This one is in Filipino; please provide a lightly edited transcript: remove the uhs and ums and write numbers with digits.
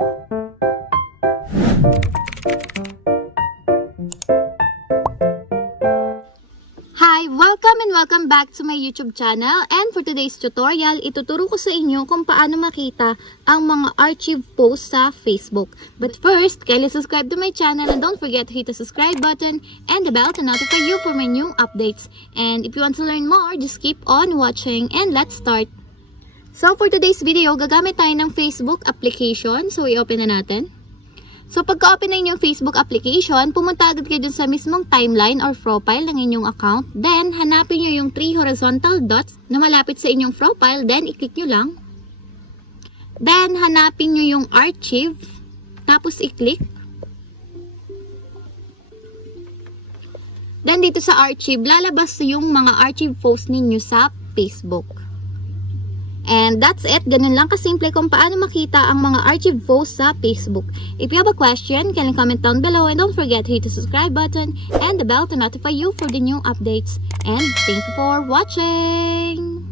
Hi! Welcome back to my YouTube channel, and for today's tutorial, ituturo ko sa inyo kung paano makita ang mga archive posts sa Facebook. But first, kindly subscribe to my channel and don't forget to hit the subscribe button and the bell to notify you for my new updates. And if you want to learn more, just keep on watching and let's start! So for today's video, gagamit tayo ng Facebook application. So i-open na natin. So pagka-open na inyong Facebook application, pumunta agad kayo dun sa mismong timeline or profile ng inyong account. Then, hanapin nyo yung 3 horizontal dots na malapit sa inyong profile. Then, i-click nyo lang. Then, hanapin nyo yung archive. Tapos, i-click. Then, dito sa archive, lalabas yung mga archive posts ninyo sa Facebook. And that's it. Ganun lang kasimple kung paano makita ang mga archive posts sa Facebook. If you have a question, can you comment down below and don't forget to hit the subscribe button and the bell to notify you for the new updates. And thank you for watching!